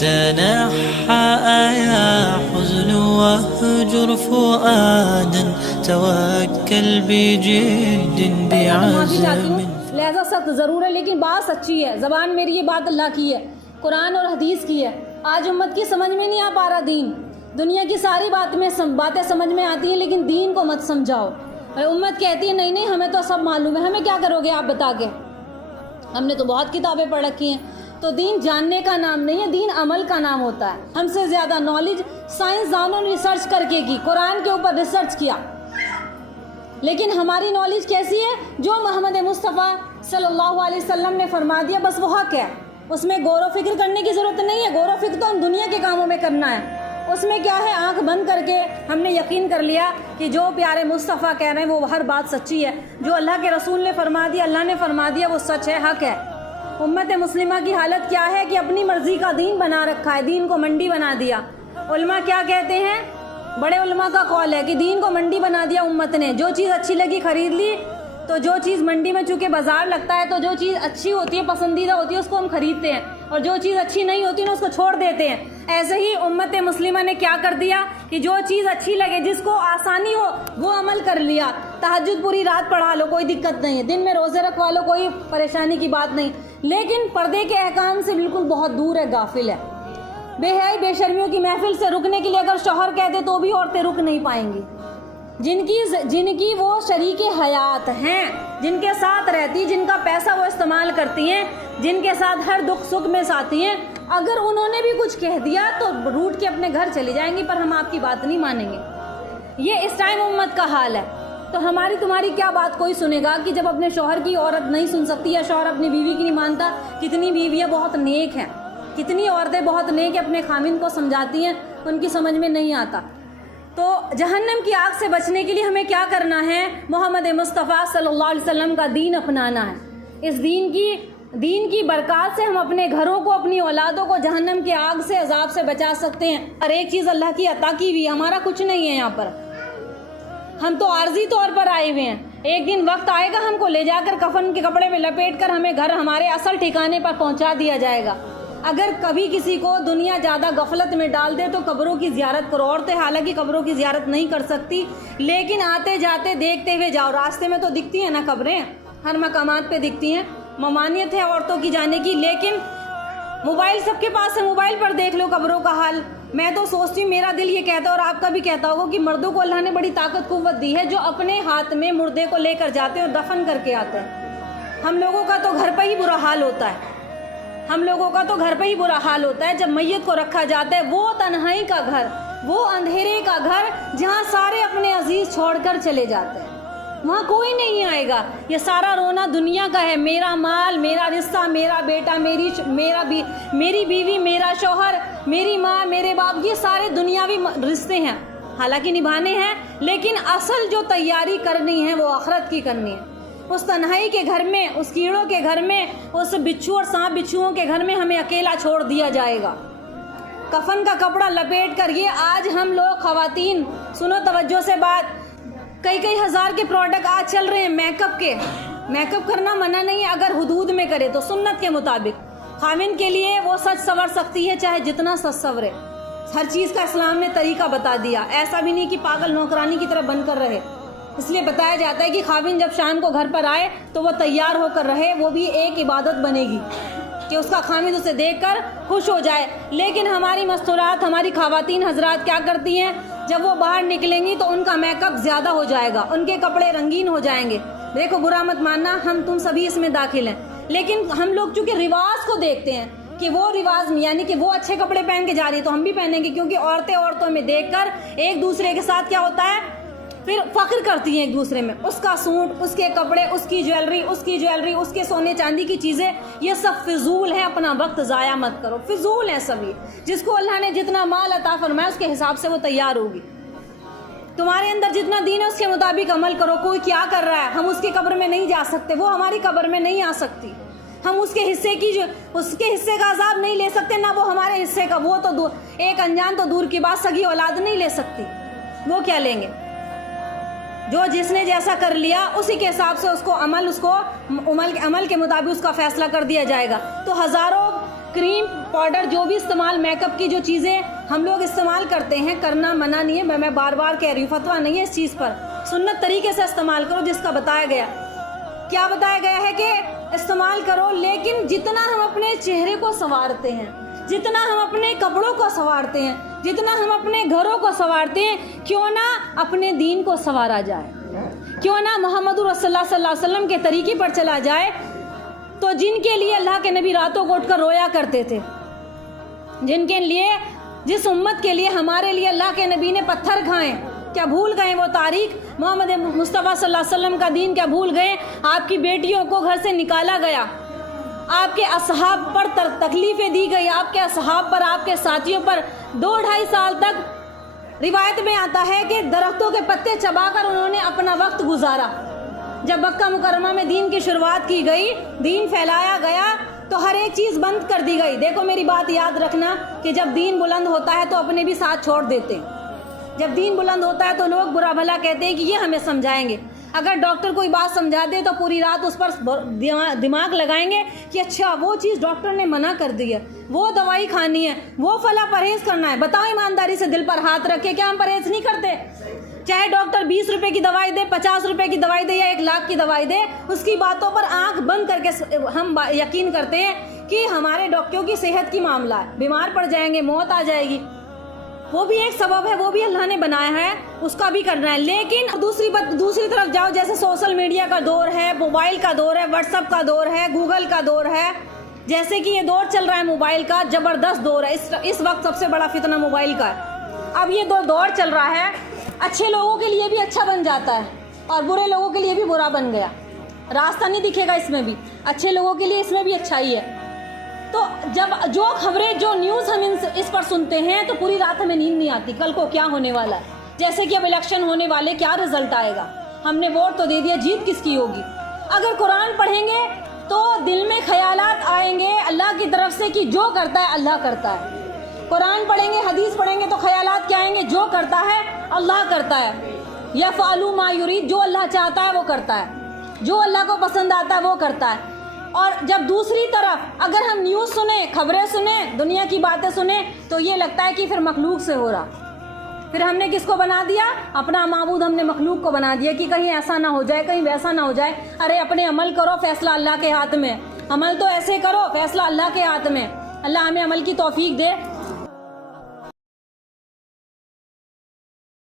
تنحى يا حزن واهجر فؤادا توكل بجد بعزم. لہذا سخت ضرور ہے لیکن بات سچی ہے. زبان میری یہ بات اللہ کی ہے, قرآن اور حدیث کی ہے. آج امت کی سمجھ میں نہیں آ پا رہا دین. دنیا کی ساری باتیں سمجھ میں آتی ہیں لیکن دین کو مت سمجھاؤ. امت کہتی ہے نہیں ہمیں تو سب معلوم ہے, ہمیں کیا کرو گے آپ بتا کے, ہم نے تو بہت کتابیں پڑھ رکھی ہیں. تو دین جاننے کا نام نہیں ہے, دین عمل کا نام ہوتا ہے. ہم سے زیادہ نالج سائنسدانوں نے ریسرچ کر کے کی, قرآن کے اوپر ریسرچ کیا, لیکن ہماری نالج کیسی ہے؟ جو محمد مصطفیٰ صلی اللہ علیہ وسلم نے فرما دیا بس وہ حق ہے, اس میں غور و فکر کرنے کی ضرورت نہیں ہے. غور و فکر تو ہم دنیا کے کاموں میں کرنا ہے. اس میں کیا ہے, آنکھ بند کر کے ہم نے یقین کر لیا کہ جو پیارے مصطفیٰ کہہ رہے ہیں وہ ہر بات سچی ہے. جو اللہ کے رسول نے فرما دیا, اللہ نے فرما دیا, وہ سچ ہے, حق ہے. امت مسلمہ کی حالت کیا ہے کہ اپنی مرضی کا دین بنا رکھا ہے, دین کو منڈی بنا دیا. علماء کیا کہتے ہیں, بڑے علماء کا قول ہے کہ دین کو منڈی بنا دیا امت نے. جو چیز اچھی لگی خرید لی. تو جو چیز منڈی میں چونکہ بازار لگتا ہے تو جو چیز اچھی ہوتی ہے, پسندیدہ ہوتی ہے, اس کو ہم خریدتے ہیں, اور جو چیز اچھی نہیں ہوتی ہے اس کو چھوڑ دیتے ہیں. ایسے ہی امت مسلمہ نے کیا کر دیا کہ جو چیز اچھی لگے, جس کو آسانی ہو وہ عمل کر لیا. تہجد پوری رات پڑھا لو کوئی دقت نہیں ہے, دن میں روزے رکھوا لو کوئی پریشانی کی بات نہیں, لیکن پردے کے احکام سے بالکل بہت دور ہے, غافل ہے. بے حیائی بے شرمیوں کی محفل سے رکنے کے لیے اگر شوہر کہہ دے تو بھی عورتیں رک نہیں پائیں گی. جن کی وہ شریک حیات ہیں, جن کے ساتھ رہتی, جن کا پیسہ وہ استعمال کرتی ہیں, جن کے ساتھ ہر دکھ سکھ میں ساتھی ہیں, اگر انہوں نے بھی کچھ کہہ دیا تو روٹ کے اپنے گھر چلی جائیں گی, پر ہم آپ کی بات نہیں مانیں گے. یہ اس ٹائم امت کا حال ہے. تو ہماری تمہاری کیا بات کوئی سنے گا کہ جب اپنے شوہر کی عورت نہیں سن سکتی, یا شوہر اپنی بیوی کی نہیں مانتا. کتنی بیویاں بہت نیک ہیں, کتنی عورتیں بہت نیک اپنے خاوند کو سمجھاتی ہیں, ان کی سمجھ میں نہیں آتا. تو جہنم کی آگ سے بچنے کے لیے ہمیں کیا کرنا ہے؟ محمد مصطفیٰ صلی اللہ علیہ وسلم کا دین اپنانا ہے. اس دین کی برکات سے ہم اپنے گھروں کو, اپنی اولادوں کو جہنم کی آگ سے, عذاب سے بچا سکتے ہیں. اور ایک چیز اللہ کی عطا کی ہوئی, ہمارا کچھ نہیں ہے یہاں پر, ہم تو عارضی طور پر آئے ہوئے ہیں. ایک دن وقت آئے گا ہم کو لے جا کر کفن کے کپڑے میں لپیٹ کر ہمیں گھر ہمارے اصل ٹھکانے پر پہنچا دیا جائے گا. اگر کبھی کسی کو دنیا زیادہ غفلت میں ڈال دے تو قبروں کی زیارت کرو. عورتیں حالانکہ قبروں کی زیارت نہیں کر سکتی, لیکن آتے جاتے دیکھتے ہوئے جاؤ. راستے میں تو دکھتی ہیں نا قبریں, ہر مقامات پہ دکھتی ہیں. ممانعت ہے عورتوں کی جانے کی, لیکن موبائل سب کے پاس ہے, موبائل پر دیکھ لو قبروں کا حال. میں تو سوچتی ہوں, میرا دل یہ کہتا ہے اور آپ کا بھی کہتا ہوگا کہ مردوں کو اللہ نے بڑی طاقت قوت دی ہے, جو اپنے ہاتھ میں مردے کو لے کر جاتے ہیں اور دفن کر کے آتے ہیں. ہم لوگوں کا تو گھر پہ ہی برا حال ہوتا ہے. ہم لوگوں کا تو گھر پہ ہی برا حال ہوتا ہے. جب میت کو رکھا جاتا ہے, وہ تنہائی کا گھر, وہ اندھیرے کا گھر جہاں سارے اپنے عزیز چھوڑ کر چلے جاتے ہیں, وہاں کوئی نہیں آئے گا. یہ سارا رونا دنیا کا ہے, میرا مال, میرا رشتہ, میرا بیٹا, میری بیوی, میرا شوہر, میری ماں, میرے باپ, یہ سارے دنیاوی رشتے ہیں, حالانکہ نبھانے ہیں, لیکن اصل جو تیاری کرنی ہے وہ آخرت کی کرنی ہے. اس تنہائی کے گھر میں, اس کیڑوں کے گھر میں, اس بچھو اور سانپ بچھوؤں کے گھر میں ہمیں اکیلا چھوڑ دیا جائے گا. کفن کا کپڑا لپیٹ کر, یہ آج ہم لوگ خواتین سنو توجہ سے بات, کئی ہزار کے پروڈکٹ آج چل رہے ہیں میک اپ کے. میک اپ کرنا منع نہیں ہے اگر حدود میں کرے تو, سنت کے مطابق. خاوند کے لیے وہ سچ سنور سکتی ہے چاہے جتنا سچ سنورے, ہر چیز کا اسلام نے طریقہ بتا دیا. ایسا بھی نہیں کہ پاگل نوکرانی کی طرح بن کر رہے. اس لیے بتایا جاتا ہے کہ خاوند جب شام کو گھر پر آئے تو وہ تیار ہو کر رہے, وہ بھی ایک عبادت بنے گی کہ اس کا خاوند اسے دیکھ کر خوش ہو جائے. لیکن ہماری مستورات, ہماری خواتین حضرات کیا کرتی ہیں, جب وہ باہر نکلیں گی تو ان کا میک اپ زیادہ ہو جائے گا, ان کے کپڑے رنگین ہو جائیں گے. دیکھو برا مت ماننا, ہم تم سبھی اس میں داخل ہیں, لیکن ہم لوگ چونکہ رواج کو دیکھتے ہیں کہ وہ رواج یعنی کہ وہ اچھے کپڑے پہن کے جا رہی ہے تو ہم بھی پہنیں گے, کیونکہ عورتوں میں دیکھ کر ایک دوسرے کے ساتھ کیا ہوتا ہے, پھر فخر کرتی ہیں ایک دوسرے میں. اس کا سوٹ, اس کے کپڑے, اس کی جویلری, اس کے سونے چاندی کی چیزیں, یہ سب فضول ہے. اپنا وقت ضائع مت کرو, فضول ہے سب. یہ جس کو اللہ نے جتنا مال عطا فرمایا اس کے حساب سے وہ تیار ہوگی. تمہارے اندر جتنا دین ہے اس کے مطابق عمل کرو. کوئی کیا کر رہا ہے, ہم اس کی قبر میں نہیں جا سکتے, وہ ہماری قبر میں نہیں آ سکتی. ہم اس کے حصے کا عذاب نہیں لے سکتے, نہ وہ ہمارے حصے کا. وہ تو ایک انجان تو دور کی بات, سگی اولاد نہیں لے سکتی. وہ کیا لیں گے؟ جو جس نے جیسا کر لیا اسی کے حساب سے اس کو عمل کے مطابق اس کا فیصلہ کر دیا جائے گا. تو ہزاروں کریم پاؤڈر جو بھی استعمال میک اپ کی جو چیزیں ہم لوگ استعمال کرتے ہیں کرنا منع نہیں ہے، میں بار بار کہہ رہی ہوں، فتویٰ نہیں ہے اس چیز پر، سنت طریقے سے استعمال کرو جس کا بتایا گیا۔ کیا بتایا گیا ہے کہ استعمال کرو، لیکن جتنا ہم اپنے چہرے کو سنوارتے ہیں، جتنا ہم اپنے کپڑوں کو سنوارتے ہیں، جتنا ہم اپنے گھروں کو سنوارتے ہیں، کیوں نہ اپنے دین کو سنوارا جائے، کیوں نہ محمد رسول اللہ صلی اللہ علیہ وسلم کے طریقے پر چلا جائے۔ تو جن کے لیے اللہ کے نبی راتوں کو اٹھ کر رویا کرتے تھے، جن کے لیے، جس امت کے لیے ہمارے لیے اللہ کے نبی نے پتھر کھائے، کیا بھول گئے وہ تاریخ؟ محمد مصطفیٰ صلی اللہ علیہ وسلم کا دین کیا بھول گئے؟ آپ کی بیٹیوں کو گھر سے نکالا گیا، آپ کے اصحاب پر تکلیفیں دی گئی، آپ کے اصحاب پر، آپ کے ساتھیوں پر 2-2.5 سال تک روایت میں آتا ہے کہ درختوں کے پتے چبا کر انہوں نے اپنا وقت گزارا۔ جب مکہ مکرمہ میں دین کی شروعات کی گئی، دین پھیلایا گیا، تو ہر ایک چیز بند کر دی گئی۔ دیکھو میری بات یاد رکھنا کہ جب دین بلند ہوتا ہے تو اپنے بھی ساتھ چھوڑ دیتے ہیں، جب دین بلند ہوتا ہے تو لوگ برا بھلا کہتے ہیں کہ یہ ہمیں سمجھائیں گے۔ اگر ڈاکٹر کوئی بات سمجھا دے تو پوری رات اس پر دماغ لگائیں گے کہ اچھا وہ چیز ڈاکٹر نے منع کر دی ہے، وہ دوائی کھانی ہے، وہ فلاں پرہیز کرنا ہے۔ بتاؤ ایمانداری سے دل پر ہاتھ رکھے، کیا ہم پرہیز نہیں کرتے؟ چاہے ڈاکٹر 20 روپے کی دوائی دے، 50 روپے کی دوائی دے یا 1 لاکھ کی دوائی دے، اس کی باتوں پر آنکھ بند کر کے ہم یقین کرتے ہیں کہ ہمارے ڈاکٹروں کی صحت کی معاملہ ہے، بیمار پڑ جائیں گے، موت آ جائے گی۔ وہ بھی ایک سبب ہے، وہ بھی اللہ نے بنایا ہے، اس کا بھی کرنا ہے۔ لیکن دوسری طرف جاؤ، جیسے سوشل میڈیا کا دور ہے، موبائل کا دور ہے، واٹس ایپ کا دور ہے، گوگل کا دور ہے، جیسے کہ یہ دور چل رہا ہے موبائل کا، زبردست دور ہے۔ اس وقت سب سے بڑا فتنہ موبائل کا ہے۔ اب یہ دور چل رہا ہے، اچھے لوگوں کے لیے بھی اچھا بن جاتا ہے اور برے لوگوں کے لیے بھی برا بن گیا، راستہ نہیں دکھے گا اس میں بھی، اچھے لوگوں کے لیے اس میں بھی اچھائی ہے۔ تو جب جو خبریں، جو نیوز ہم اس پر سنتے ہیں تو پوری رات ہمیں نیند نہیں آتی، کل کو کیا ہونے والا ہے، جیسے کہ اب الیکشن ہونے والے، کیا رزلٹ آئے گا، ہم نے ووٹ تو دے دیا، جیت کس کی ہوگی؟ اگر قرآن پڑھیں گے تو دل میں خیالات آئیں گے اللہ کی طرف سے کہ جو کرتا ہے اللہ کرتا ہے۔ قرآن پڑھیں گے، حدیث پڑھیں گے تو خیالات کیا آئیں گے؟ جو کرتا ہے اللہ کرتا ہے، یفعل ما یرید، جو اللہ چاہتا ہے وہ کرتا ہے، جو اللہ کو پسند آتا ہے وہ کرتا ہے۔ اور جب دوسری طرف اگر ہم نیوز سنیں، خبریں سنیں، دنیا کی باتیں سنیں تو یہ لگتا ہے کہ پھر مخلوق سے ہو رہا، پھر ہم نے کس کو بنا دیا؟ اپنا معبود ہم نے مخلوق کو بنا دیا کہ کہیں ایسا نہ ہو جائے، کہیں ویسا نہ ہو جائے۔ ارے اپنے عمل کرو، فیصلہ اللہ کے ہاتھ میں، عمل تو ایسے کرو، فیصلہ اللہ کے ہاتھ میں۔ اللہ ہمیں عمل کی توفیق دے۔